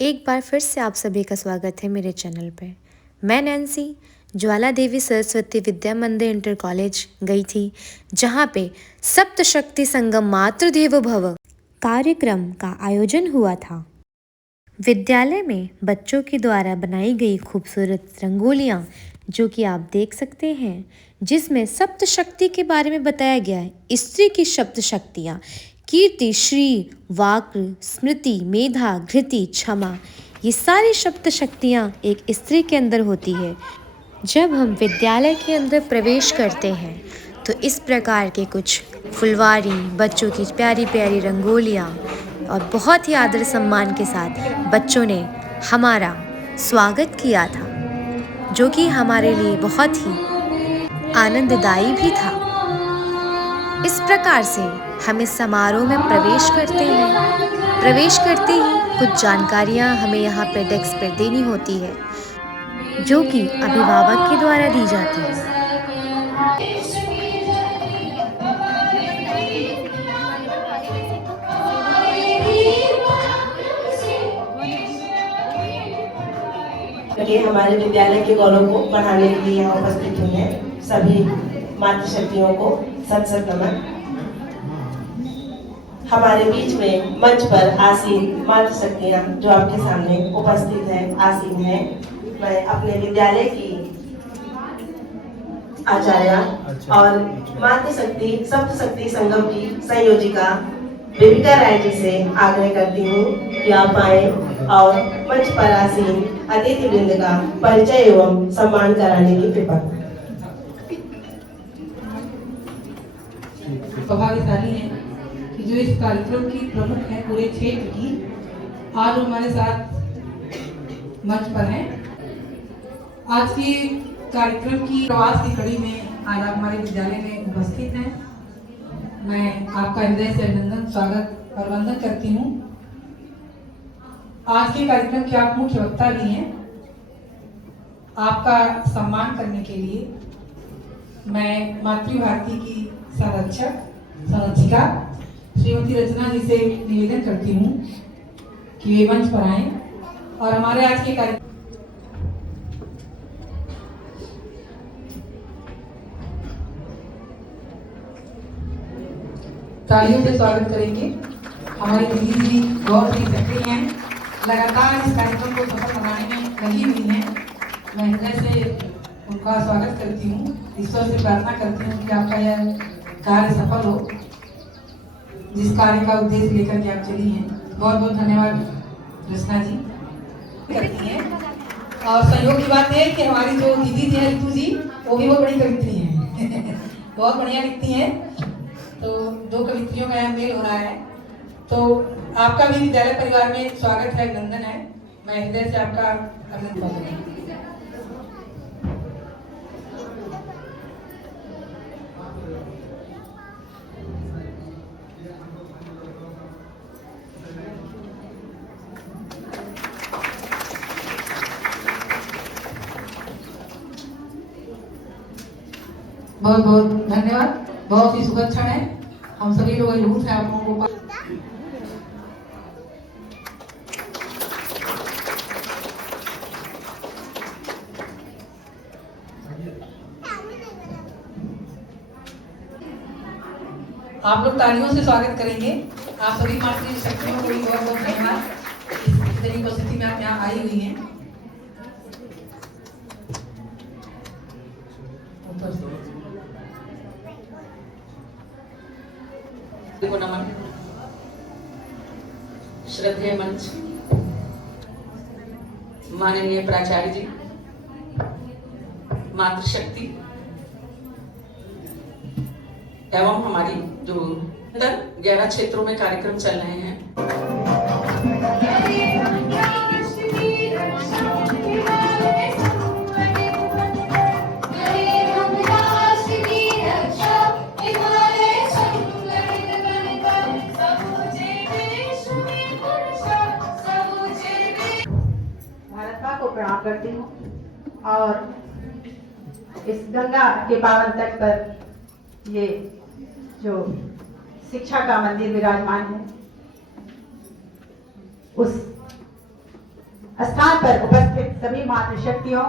एक बार फिर से आप सभी का स्वागत है मेरे चैनल पे। मैं नैन्सी ज्वाला देवी सरस्वती विद्या मंदिर इंटर कॉलेज गई थी, जहाँ पे सप्तशक्ति संगम मातृदेवो भव कार्यक्रम का आयोजन हुआ था। विद्यालय में बच्चों के द्वारा बनाई गई खूबसूरत रंगोलियाँ जो कि आप देख सकते हैं, जिसमें सप्तशक्ति के बारे में बताया गया है। स्त्री की सप्तशक्तियाँ कीर्ति, श्री, वाक्, स्मृति, मेधा, घृति, क्षमा, ये सारी सप्तशक्तियाँ एक स्त्री के अंदर होती है। जब हम विद्यालय के अंदर प्रवेश करते हैं तो इस प्रकार के कुछ फुलवारी, बच्चों की प्यारी प्यारी रंगोलियाँ और बहुत ही आदर सम्मान के साथ बच्चों ने हमारा स्वागत किया था, जो कि हमारे लिए बहुत ही आनंददायी भी था। इस प्रकार से हम इस समारोह में प्रवेश करते हैं। प्रवेश करते ही कुछ जानकारियाँ हमें यहाँ पे डेस्क पर देनी होती है, जो कि अभिभावक के द्वारा दी जाती है। कि हमारे विद्यालय के गौरव को बढ़ाने के लिए यहाँ उपस्थित हुई हैं सभी मातृशक्तियों को सत सत नमन। हमारे बीच में मंच पर आसीन मातृशक्तियाँ जो आपके सामने उपस्थित है, आसीन है, मैं अपने विद्यालय की आचार्य और मातृशक्ति सप्तशक्ति संगम की संयोजिका बेबिका राय जी से आग्रह करती हूँ कि आप आए और मंच पर आसीन अतिथि वृंद का परिचय एवं सम्मान कराने की कृपा। प्रभावशाली है कि जो इस कार्यक्रम की प्रमुख है पूरे क्षेत्र की, आज हमारे साथ मंच पर हैं। आज के कार्यक्रम की प्रवास की कड़ी में आज आप हमारे विद्यालय में उपस्थित हैं। मैं आपका हृदय से अभिनंदन, स्वागत और वंदन करती हूँ। आज के कार्यक्रम के आप मुख्य वक्ता भी हैं। आपका सम्मान करने के लिए मैं मातृभारती की संरक्षिका श्रीमती रचना जी से निवेदन करती हूँ कि वे मंच पर आएं और हमारे आज के कार्यक्रम तालियों से स्वागत करेंगे। हमारी दीदी जी बहुत ही सक्रिय हैं, लगातार इस कार्यक्रम को सफल बनाने में लगी हुई हैं। मैं हृदय से उनका स्वागत करती हूँ, ईश्वर से प्रार्थना करती हूँ कि आपका यह कार्य सफल हो, जिस कार्य का उद्देश्य लेकर के आप चली हैं। बहुत बहुत धन्यवाद रचना जी करती हैं। और सहयोग की बात है कि हमारी जो दीदी जी हैं ऋतु जी, वो भी बहुत बड़ी कवित्री हैं बहुत बढ़िया लिखती हैं। तो दो कवित्रियों का यहाँ मेल हो रहा है। तो आपका भी विद्यालय परिवार में स्वागत है, अभिनंदन है। मैं हृदय से आपका अभिनंदन करती हूँ। बहुत बहुत धन्यवाद। बहुत ही सुखद क्षण है। हम सभी लोग अभिभूत हैं आप लोगों को। आप लोग तालियों से स्वागत करेंगे। आप सभी मातृशक्तियों को भी बहुत बहुत धन्यवाद। इतनी उपस्थिति में आप यहाँ आई हुई हैं। को नमन। श्रद्धेय मंच, माननीय प्राचार्य जी, मातृशक्ति एवं हमारी जो 11 क्षेत्रों में कार्यक्रम चल रहे हैं। को प्रणाम करती हूँ और इस गंगा के पावन तट पर ये जो शिक्षा का मंदिर विराजमान है, उस स्थान पर उपस्थित सभी मातृशक्तियों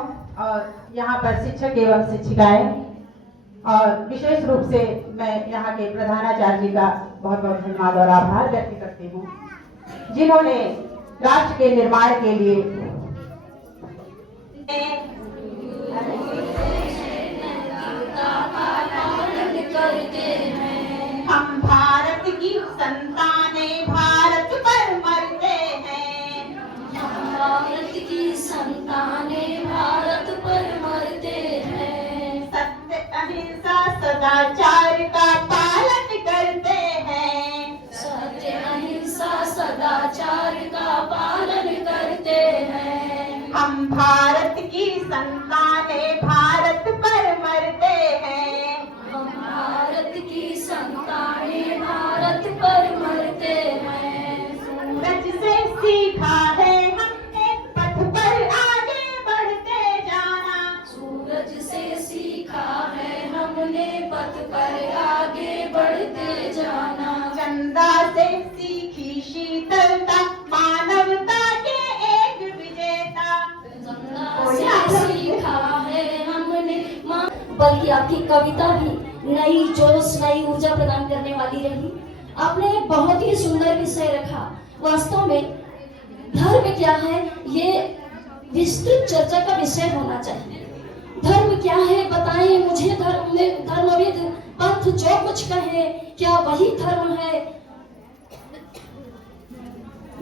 और यहाँ पर शिक्षक एवं शिक्षिकाएं और विशेष रूप से मैं यहाँ के प्रधानाचार्य जी का बहुत बहुत धन्यवाद और आभार व्यक्त करती हूँ, जिन्होंने राष्ट्र के निर्माण के लिए हम भारत की संतानें भारत पर मरते हैं, भारत की संतानें भारत पर मरते हैं, सत्य अहिंसा सदाचार का पालन करते हैं, सत्य अहिंसा सदाचार का पालन करते हैं, हम भारत की संतानें भारत पर मरते हैं, हम भारत की संतानें भारत पर मरते हैं, सूरज से सीखा है हमने पथ पर आगे बढ़ते जाना, सूरज से सीखा है हमने पथ पर आगे बढ़ते जाना, चंदा से सीखी शीतलता मानवता के एक विजेता, से सीखा है हमने बल्कि आपकी कविता भी नई जोश नई ऊर्जा प्रदान करने वाली रही। आपने एक बहुत ही सुंदर विषय रखा। वास्तव में धर्म क्या है ये विस्तृत चर्चा का विषय होना चाहिए। धर्म क्या है बताएं मुझे, धर्मविद पंथ जो कुछ कहे क्या वही धर्म है?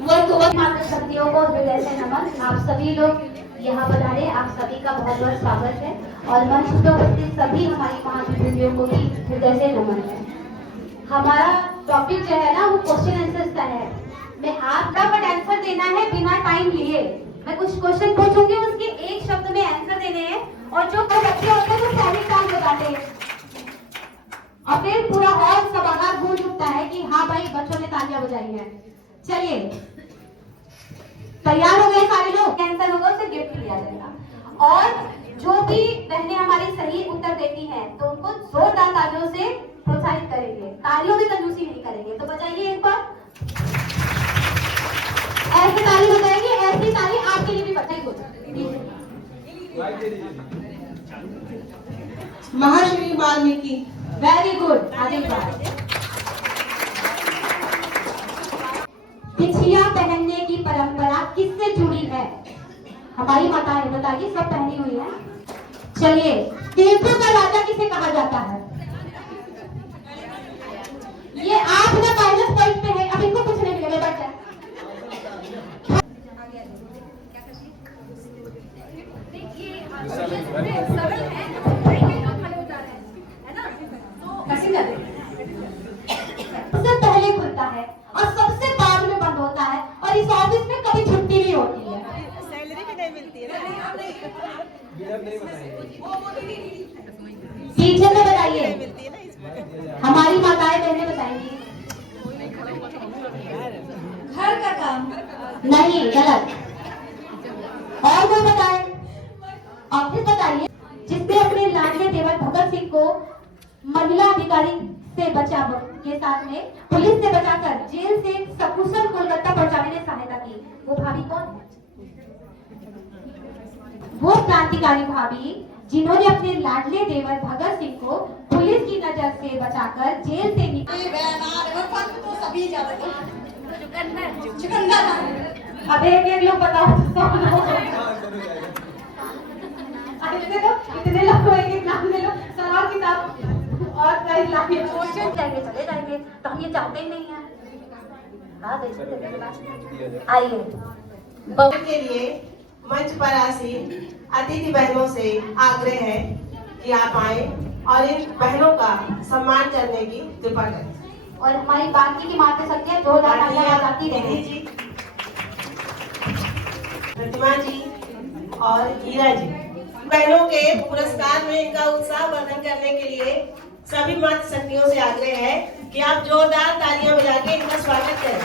वर्ग मातृशक्तियों को हृदय से नमन। आप सभी लोग यहाँ पधारे, आप सभी का बहुत बहुत स्वागत है और मंच पर उपस्थित सभी हमारी महाविद्यार्थियों को भी हृदय से नमन है। हमारा टॉपिक जो है ना वो क्वेश्चन आंसर का है। मैं आपका बट आंसर देना है बिना टाइम लिए। मैं कुछ क्वेश्चन पूछूंगी, उसके एक शब्द में आंसर देने हैं और जो बच्चे होते हैं वो पहले काम बताते हैं और फिर पूरा हॉल सभागार गूंज उठता है कि हाँ भाई बच्चों ने तालियां बजाई हैं। चलिए तैयार हो गए सारे लोग? कैंसर होगा उसे गिफ्ट लिया जाएगा और जो भी बहनें हमारी सही उत्तर देती हैं तो उनको जोरदार तालियों से प्रोत्साहित करेंगे। तालियों में कंजूसी नहीं करेंगे। तो बजाइए एक बार, ऐसे ताली बजाएंगे, ऐसी ताली आपके लिए भी बजाएंगे। महर्षि वाल्मीकि। Very good. आगे बात, बिछिया पहनने की परंपरा किससे जुड़ी है? हमारी माताएं बताइए, सब पहनी हुई है। चलिए, तीर्थों का राजा किसे कहा जाता है? ये आप ना माइनस पॉइंट पे है, अब इनको कुछ नहीं मिलेगा। बच्चा सबसे पहले खुलता है और सबसे बाद में बंद होता है और इस ऑफिस में कभी छुट्टी नहीं होती है। सैलरी भी नहीं मिलती है पीछे में बताइए, हमारी माताएं बहनें बताएंगी। घर का काम नहीं, गलत। और कोई बताए? ऑफिस बताइए, जिसने अपने लाडले देवर भगत सिंह को महिला अधिकारी से बचा के साथ में पुलिस से बचाकर जेल से सकुशल कोलकाता पहुंचाने में सहायता की, वो भाभी कौन है? वो क्रांतिकारी भाभी जिन्होंने अपने लाडले देवर भगत सिंह को पुलिस की नजर से बचाकर जेल से अब एक एक लोग बताओ। इतने लोग को एक एक नाम ले लो, सवाल किताब और कई लाइए जाएंगे, चले जाएंगे, तो हम ये चाहते ही नहीं है। आइए के लिए मंच पर आसीन अतिथि बहनों से आग्रह है कि आप आए और इन बहनों का सम्मान करने की कृपा करें। और हमारी बाकी की मातृशक्तियां जोरदार तालियां बजाती रहें। जी, प्रतिमा जी और हीरा जी, बहनों के पुरस्कार में इनका उत्साह वर्धन करने के लिए सभी मातृशक्तियों से आग्रह है कि आप जोरदार तालियां बजा के इनका स्वागत करें।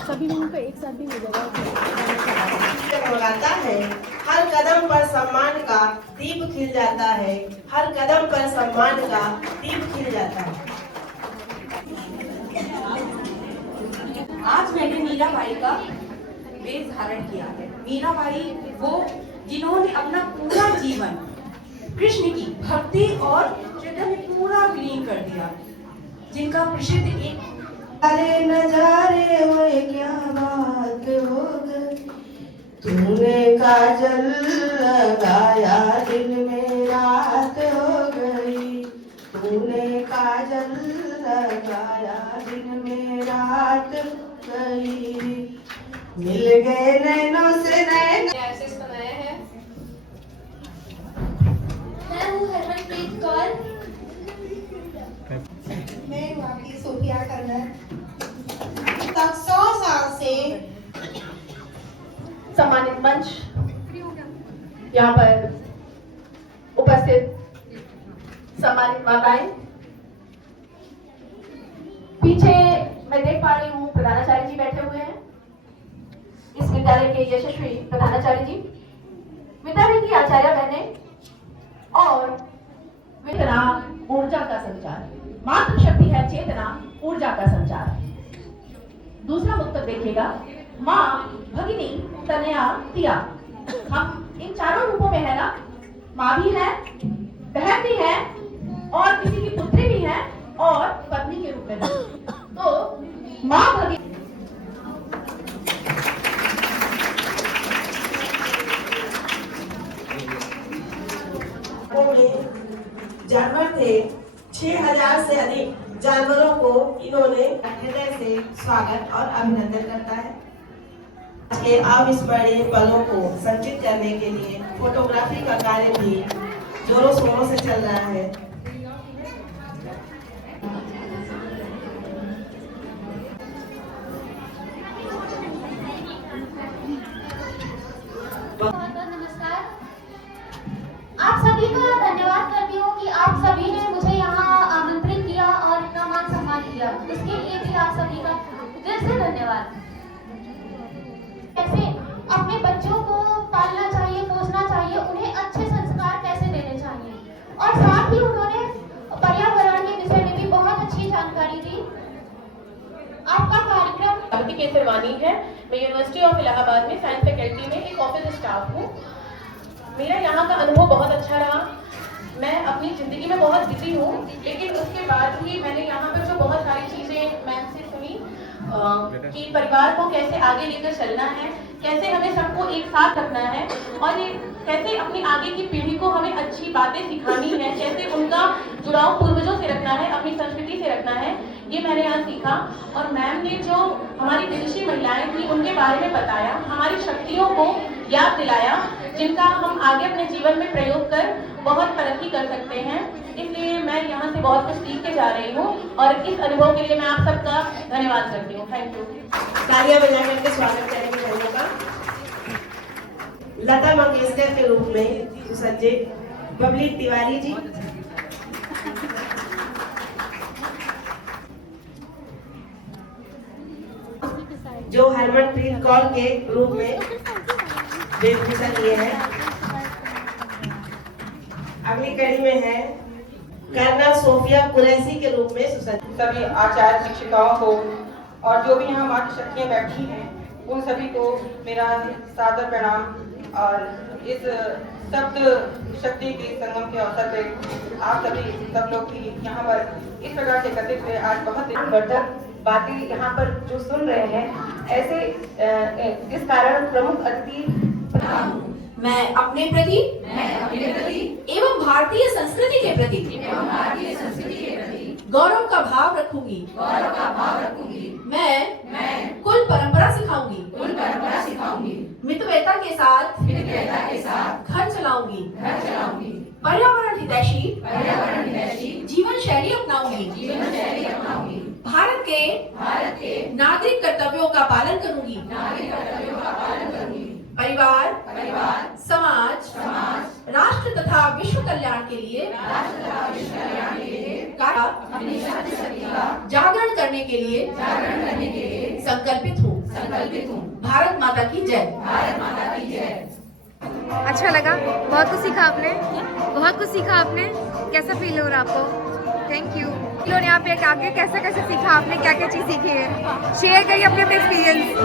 सभी लोगों को एक साथ भी हो जाएगा। है हर कदम पर सम्मान का दीप खिल जाता है, हर कदम पर सम्मान का दीप खिल जाता है। आज मैंने मीराबाई का वेश धारण किया है। मीराबाई वो जिन्होंने अपना पूरा जीवन कृष्ण की भक्ति और चरित्र में पूरा विलीन कर दिया, जिनका प्रसिद्ध एक अरे नजारे हुए क्या बात हो गई, तूने काजल लगाया दिन में रात हो गई, तूने काजल लगाया दिन में रात गई, मिल गए नैनों से नैन। एक्सेस बनाया है। मैं हूँ हरमनप्रीत कौर। मैं वहाँ की सोफिया कन्नर। तक 100 साल से सम्मानित मंच, यहाँ पर उपस्थित सम्मानित माताएं, पीछे मैं देख पा रही हूँ प्रधानाचार्य जी बैठे हुए हैं, इस विद्यालय के यशस्वी प्रधानाचार्य जी, विद्यालय की आचार्य बहने और चेतना ऊर्जा का संचार। मातृशक्ति है चेतना ऊर्जा का संचार। दूसरा मुक्तक देखिएगा, माँ भगिनी तनया तिया। हम इन चारों रूपों में है ना, माँ भी है, बहन भी है और किसी की पुत्री भी है और पत्नी के रूप में भी। तो माँ भगिनी जानवर थे, 6000 से अधिक जानवरों को इन्होंने हृदय से स्वागत और अभिनंदन करता है। आज के अविस्मरणीय पलों को संचित करने के लिए फोटोग्राफी का कार्य भी जोरों शोरों से चल रहा है। नमस्कार, आप सभी का धन्यवाद करती हूँ कि आप सभी ने मुझे यहाँ आमंत्रित किया और इतना मान सम्मान किया, इसके लिए भी आप सभी का दिल से धन्यवाद। कैसे अपने बच्चों को पालना चाहिए, पोसना चाहिए, उन्हें अच्छे संस्कार कैसे देने चाहिए, और साथ ही उन्होंने पर्यावरण के विषय में भी बहुत अच्छी जानकारी दी। आपका कार्यक्रम भक्ति केसरवानी है। मैं यूनिवर्सिटी ऑफ इलाहाबाद में साइंस फैकल्टी में एक ऑफिस स्टाफ हूँ। मेरा यहाँ का अनुभव बहुत अच्छा रहा। मैं अपनी ज़िंदगी में बहुत बिजी हूँ, लेकिन उसके बाद भी मैंने यहाँ पर जो बहुत सारी चीज़ें मैम से सुनी कि परिवार को कैसे आगे लेकर चलना है, कैसे हमें सबको एक साथ रखना है और ये कैसे अपनी आगे की पीढ़ी को हमें अच्छी बातें सिखानी है, कैसे उनका जुड़ाव पूर्वजों से रखना है, अपनी संस्कृति से रखना है, ये मैंने यहाँ सीखा। और मैम ने जो हमारी विदेशी महिलाएं थी उनके बारे में बताया, हमारी शक्तियों को याद दिलाया, जिनका हम आगे अपने जीवन में प्रयोग कर बहुत तरक्की कर सकते हैं। इसलिए मैं यहाँ से बहुत कुछ सीख के जा रही हूँ और इस अनुभव के लिए मैं आप सबका धन्यवाद करती हूँ। Thank you. तालियां बजा करके स्वागत करेंगे बहनों का। लता मंगेशकर के रूप में सुसज्जित बबली तिवारी जी, जो हरमनप्रीत कौर के रूप में वेशभूषा लिए हैं। अगली कड़ी में है कर्नल सोफिया कुरैशी के रूप में सुसज्जित। सभी आचार्य शिक्षिकाओं को और जो भी यहाँ मातृ शक्तियाँ बैठी हैं उन सभी को मेरा सादर प्रणाम। और इस सप्त शक्ति के संगम के अवसर पे आप सभी सब लोग भी यहाँ पर इस प्रकार से एकत्रित हुए। आज बहुत वर्धक बातें यहाँ पर जो सुन रहे हैं, ऐसे जिस कारण प्रमुख अतिथि मैं अपने प्रति एवं भारतीय संस्कृति के प्रति गौरव का भाव रखूंगी। मैं कुल परंपरा सिखाऊंगी। मितव्ययता के साथ घर चलाऊंगी। पर्यावरण हितैषी जीवन शैली अपनाऊंगी। भारत के नागरिक कर्तव्यों का पालन करूंगी। परिवार, समाज, राष्ट्र तथा विश्व कल्याण के लिए जागरण करने के लिए संकल्पित हूँ। भारत माता की जय। अच्छा लगा? बहुत कुछ सीखा आपने? बहुत कुछ सीखा आपने? कैसा फील हो रहा आपको? Thank you. और यहाँ पे आगे कैसे कैसे सीखा आपने, क्या क्या चीज़ सीखी है? शेयर करिए अपने अपने एक्सपीरियंस। हम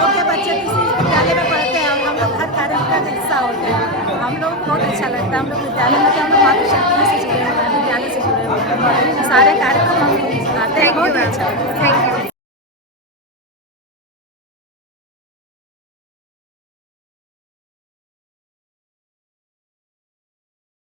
लोग के बच्चे किसी विद्यालय में पढ़ते हैं और हम लोग हर कार्यक्रम का हिस्सा होते हैं। हम लोग को बहुत अच्छा लगता है। हम लोग विद्यालय में हम लोग मातृशक्ति से जुड़े हुए हैं, विद्यालय से जुड़े हुए हैं। सारे कार्यक्रम हम लोग आते हैं, बहुत अच्छा लगता है। Thank you.